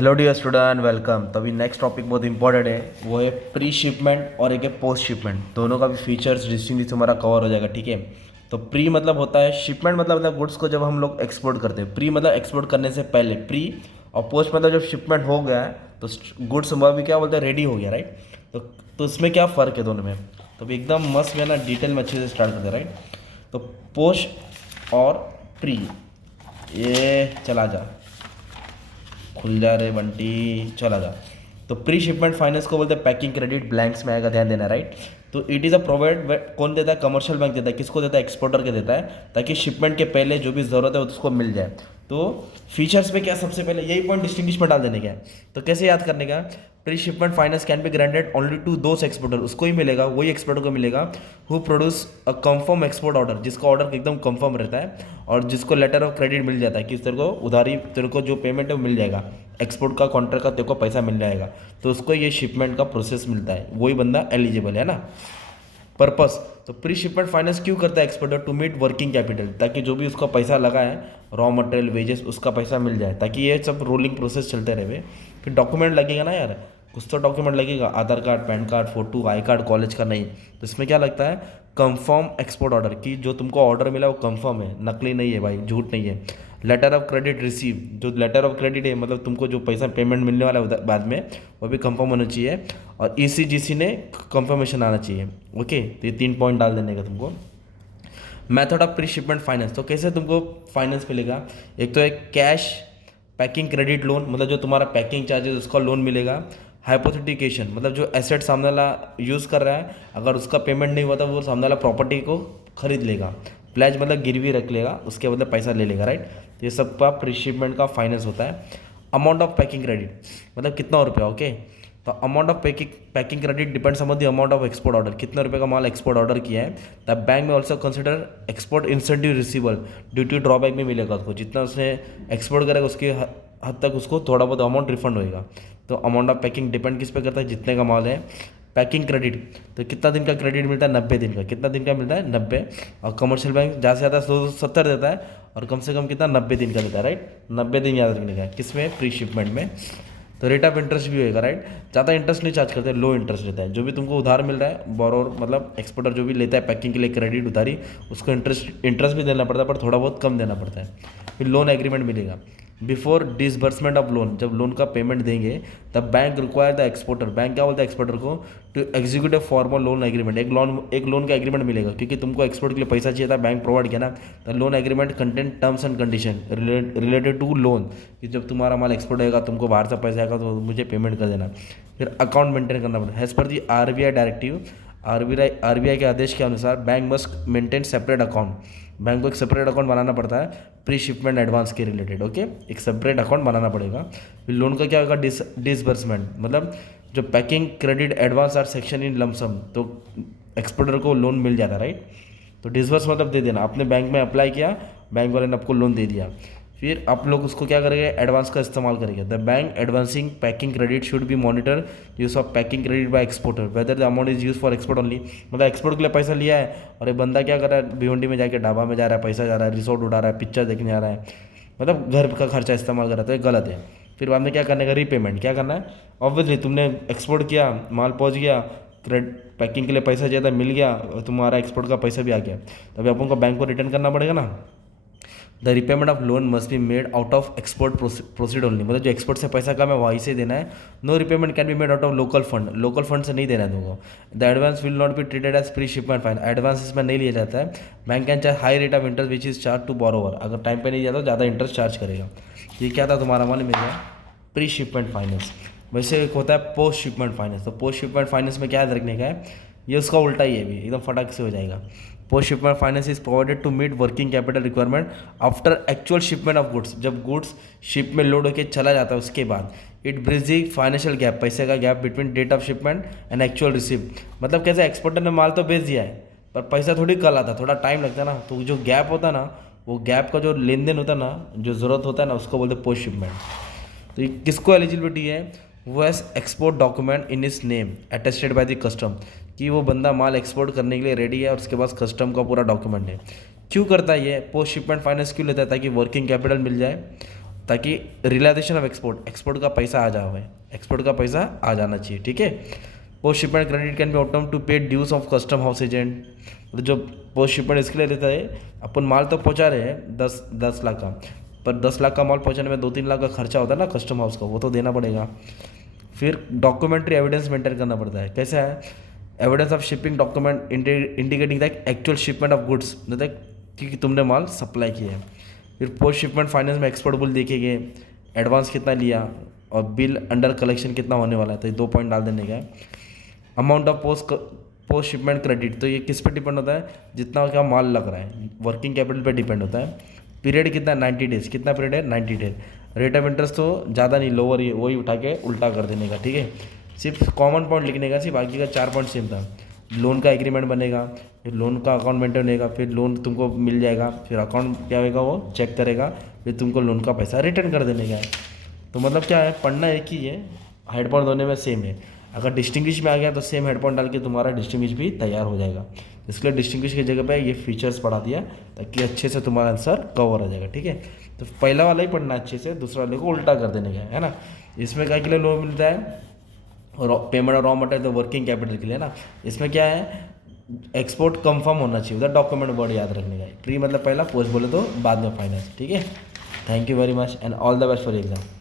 Hello dear student, welcome. तो अभी next topic बहुत इंपॉर्टेंट है, वो है प्री शिपमेंट और एक है पोस्ट शिपमेंट। दोनों का भी फीचर्स डिस्टिंक्टली हमारा कवर हो जाएगा, ठीक है। तो प्री मतलब होता है, शिपमेंट मतलब गुड्स को जब हम लोग एक्सपोर्ट करते हैं। प्री मतलब एक्सपोर्ट करने से पहले प्री, और पोस्ट मतलब जब शिपमेंट हो गया है तो गुड्स हम अभी क्या बोलते हैं, रेडी हो गया, राइट। तो इसमें क्या फ़र्क है दोनों में। तो अभी एकदम मस्त में ना डिटेल में अच्छे से स्टार्ट करते हैं, राइट। तो पोस्ट और प्री, ये चला जा, खुल जा रे बंटी, चला जा। तो प्री शिपमेंट फाइनेंस को बोलते हैं पैकिंग क्रेडिट, ब्लैंक्स में आएगा, ध्यान देना, राइट। तो इट इज़ अ प्रोवाइड, कौन देता है, कमर्शियल बैंक देता है। किसको देता है, एक्सपोर्टर के देता है, ताकि शिपमेंट के पहले जो भी ज़रूरत है उसको मिल जाए। तो फीचर्स में क्या, सबसे पहले यही पॉइंट डिस्टिंग्विश में डाल देने का है। तो कैसे याद करने का, pre shipment finance can be granted only to those exporter, उसको ही मिलेगा, वही एक्सपोर्टर को मिलेगा who produce a confirm export order, जिसका ऑर्डर एकदम कंफर्म रहता है और जिसको लेटर ऑफ क्रेडिट मिल जाता है कि तेरे को उधारी, तेरे को जो पेमेंट है वो मिल जाएगा, एक्सपोर्ट का कॉन्ट्रैक्ट का तेरे को पैसा मिल जाएगा। तो उसको ये शिपमेंट का प्रोसेस मिलता है, वही बंदा एलिजिबल है ना। पर्पस, तो प्री शिपमेंट फाइनेंस क्यों करता है exporter, to meet working capital, ताकि जो भी उसका पैसा लगा है, रॉ मटेरियल, वेजेस, उसका पैसा मिल जाए, ताकि ये सब रोलिंग प्रोसेस चलते रहे। फिर डॉक्यूमेंट लगेगा ना यार, कुछ तो डॉक्यूमेंट लगेगा, Aadhaar card, PAN card, photo, I card college का, नहीं तो इसमें क्या लगता है, कंफर्म एक्सपोर्ट ऑर्डर, की जो तुमको ऑर्डर मिला वो कंफर्म है, नकली नहीं है भाई, झूठ नहीं है। लेटर ऑफ क्रेडिट रिसीव, जो लेटर ऑफ क्रेडिट है मतलब तुमको जो पैसा पेमेंट मिलने वाला है बाद में, वो भी कंफर्म होना चाहिए। और ईसीजीसी ने कंफर्मेशन आना चाहिए। ओके, तो ये 3 पॉइंट डाल देने का तुमको। Method of pre shipment finance, तो कैसे तुमको फाइनेंस मिलेगा, एक तो एक कैश पैकिंग क्रेडिट लोन, मतलब जो तुम्हारा पैकिंग चार्जेस उसका लोन मिलेगा। हाइपोथेटिकेशन, मतलब जो एसेट सामने वाला यूज़ कर रहा है, अगर उसका पेमेंट नहीं हुआ तो वो सामने वाला प्रॉपर्टी को खरीद लेगा। प्लेज मतलब गिरवी रख लेगा, उसके बदले पैसा ले लेगा, राइट। ये सब का प्री शिपमेंट का फाइनेंस होता है। अमाउंट ऑफ पैकिंग क्रेडिट मतलब कितना रुपया, ओके। तो amount of packing credit depends on the amount of export order, कितने रुपए का माल एक्सपोर्ट ऑर्डर किया है। द बैंक में also consider export incentive रिसीवल, duty drawback में मिलेगा उसको, जितना उसने एक्सपोर्ट करेगा उसकी हद तक उसको थोड़ा बहुत अमाउंट रिफंड होएगा। तो अमाउंट ऑफ पैकिंग डिपेंड किस पे करता है, जितने का माल है। पैकिंग क्रेडिट, तो कितना दिन का क्रेडिट मिलता है, 90 दिन का। कितना दिन का मिलता है, 90। और कमर्शियल बैंक ज़्यादा से ज़्यादा 170 देता है, और कम से कम कितना, 90 दिन का देता है, राइट। 90 दिन याद रखने का है, किसमें, प्री शिपमेंट में। तो रेट ऑफ इंटरेस्ट भी होएगा, राइट। ज़्यादा इंटरेस्ट नहीं चार्ज करते, लो इंटरेस्ट रहता है। जो भी तुमको उधार मिल रहा है, बोरोर मतलब एक्सपोर्टर जो भी लेता है पैकिंग के लिए क्रेडिट उधारी, उसको इंटरेस्ट भी देना पड़ता है, पर थोड़ा बहुत कम देना पड़ता है। फिर लोन एग्रीमेंट मिलेगा। बिफोर डिसबर्समेंट ऑफ लोन, जब लोन का पेमेंट देंगे तब bank require the exporter, bank क्या बोलता है एक्सपोर्टर को, to execute a formal loan agreement, एक लोन का एग्रीमेंट मिलेगा, क्योंकि तुमको एक्सपोर्ट के लिए पैसा चाहिए था, बैंक प्रोवाइड किया ना। तो loan agreement content terms and condition related to loan, कि जब तुम्हारा माल एक्सपोर्ट होगा, तुमको बाहर से पैसा आएगा तो मुझे पेमेंट कर देना। फिर अकाउंट मेंटेन करना पड़ता है एज पर दी आरबीआई डायरेक्टिव। आरबीआई के आदेश के अनुसार bank must maintain separate account, bank को एक सेपरेट अकाउंट बनाना पड़ता है प्री शिपमेंट एडवांस के रिलेटेड, ओके। एक सेपरेट अकाउंट बनाना पड़ेगा। फिर लोन का क्या होगा, डिसबर्समेंट, मतलब जो packing credit advance are sanctioned in lump sum, तो एक्सपोर्टर को लोन मिल जाता है, राइट। तो डिसबर्स मतलब दे देना, आपने बैंक में अप्लाई किया, बैंक वाले ने आपको लोन दे दिया, फिर आप लोग उसको क्या करेंगे, एडवांस का इस्तेमाल करेंगे। The bank advancing packing credit should be monitor use of packing credit by exporter whether the amount is use for export only, मतलब एक्सपोर्ट के लिए पैसा लिया है और एक बंदा क्या कर रहा है, भिवंडी में जाके ढाबा में जा रहा है, पैसा जा रहा है, रिसोर्ट उड़ा रहा है, पिक्चर देखने जा रहा है, मतलब घर का खर्चा इस्तेमाल कर रहा है, तो ये गलत है। फिर बाद में क्या करने का, रीपेमेंट क्या करना है, ऑब्वियसली तुमने एक्सपोर्ट किया, माल पहुँच गया, पैकिंग के लिए पैसा चाहिए था, मिल गया, तुम्हारा एक्सपोर्ट का पैसा भी आ गया, तभी अपन को बैंक को रिटर्न करना पड़ेगा ना। The repayment of loan must be made out of export proceed only, मतलब जो एक्सपोर्ट से पैसा कम है वहीं से देना है। No repayment can be made out of local fund, local fund से नहीं देना है तुमको। The advance will not be treated as pre shipment finance, advance इसमें नहीं लिया जाता है। Bank can charge high rate of interest which is charge to borrower, अगर टाइम पे नहीं जाता तो ज़्यादा इंटरेस्ट चार्ज करेगा। ये क्या था तुम्हारा, मालूम मिल गया, प्री शिपमेंट फाइनेंस। वैसे एक होता है पोस्ट शिपमेंट फाइनेंस, तो पोस्ट शिपमेंट फाइनेंस में क्या याद रखने का है, ये उसका उल्टा ही है, भी एकदम फटाक से हो जाएगा। Post shipment finance is provided to meet working capital requirement after actual shipment of goods, जब गुड्स शिप में लोड होकर चला जाता है उसके बाद। It bridge the financial gap, पैसे का gap between date of shipment and actual receive, मतलब कैसे एक्सपोर्टर ने माल तो बेच दिया है पर पैसा थोड़ी कल आता, थोड़ा टाइम लगता है ना, तो जो गैप होता है ना, वो गैप का जो लेन देन होता है ना, जो ज़रूरत होता है ना, उसको बोलते हैं पोस्ट शिपमेंट। तो ये किसको एलिजिबिलिटी है, वो एज एक्सपोर्ट डॉक्यूमेंट इन इस name attested by the custom, कि वो बंदा माल एक्सपोर्ट करने के लिए रेडी है और उसके पास कस्टम का पूरा डॉक्यूमेंट है। क्यों करता है ये, पोस्ट शिपमेंट फाइनेंस क्यों लेता है, ताकि वर्किंग कैपिटल मिल जाए, ताकि रियलाइजेशन ऑफ एक्सपोर्ट का पैसा आ जाए, एक्सपोर्ट का पैसा आ जाना चाहिए, ठीक है। Post shipment credit can be opted to pay dues of custom house agent, मतलब जो पोस्ट शिपमेंट इसके लिए देता है, अपन माल तो पहुंचा रहे हैं 10 लाख का, पर 10 लाख का माल पहुंचाने में 2-3 लाख का खर्चा होता है ना कस्टम हाउस का, वो तो देना पड़ेगा। फिर डॉक्यूमेंट्री एविडेंस मेंटेन करना पड़ता है। कैसा है? Evidence of shipping document indicating that actual shipment of goods, मतलब कि तुमने माल सप्लाई किया है। फिर पोस्ट शिपमेंट फाइनेंस में एक्सपर्ट बिल देखेंगे, एडवांस कितना लिया और बिल अंडर कलेक्शन कितना होने वाला है, तो ये 2 पॉइंट डाल देने का है। Amount of post shipment credit, तो ये किस पे डिपेंड होता है? जितना क्या माल लग रहा है, वर्किंग कैपिटल पे डिपेंड होता है। पीरियड कितना? 90 डेज। कितना पीरियड है? 90 डेज। रेट ऑफ इंटरेस्ट तो ज़्यादा नहीं, लोअर ही, वही उठा के उल्टा कर देने का, ठीक है। सिर्फ कॉमन पॉइंट लिखने का, सिर्फ बाकी का 4 पॉइंट सेम था। लोन का एग्रीमेंट बनेगा, फिर लोन का अकाउंट मेंटेन होगा, फिर लोन तुमको मिल जाएगा, फिर अकाउंट क्या होगा वो चेक करेगा, फिर तुमको लोन का पैसा रिटर्न कर देने का है। तो मतलब क्या है, पढ़ना एक ही है, हेड पॉइंट दोनों में सेम है। अगर डिस्टिंग्विश में आ गया तो सेम हेड पॉइंट डाल के तुम्हारा डिस्टिंग्विश भी तैयार हो जाएगा। इसलिए डिस्टिंग्विश की जगह पे ये फीचर्स पढ़ा दिया ताकि अच्छे से तुम्हारा आंसर कवर हो जाएगा, ठीक है। तो पहला वाला ही पढ़ना अच्छे से, दूसरा वाले को उल्टा कर देने का है ना। इसमें क्या के लिए लोन मिलता है? पेमेंट और रॉ मटेरियल, तो वर्किंग कैपिटल के लिए ना। इसमें क्या है, एक्सपोर्ट कंफर्म होना चाहिए, उधर डॉक्यूमेंट वर्ड याद रखने का है। प्री मतलब पहला, पोस्ट बोले तो बाद में फाइनेंस, ठीक है। Thank you very much and all the best for exam.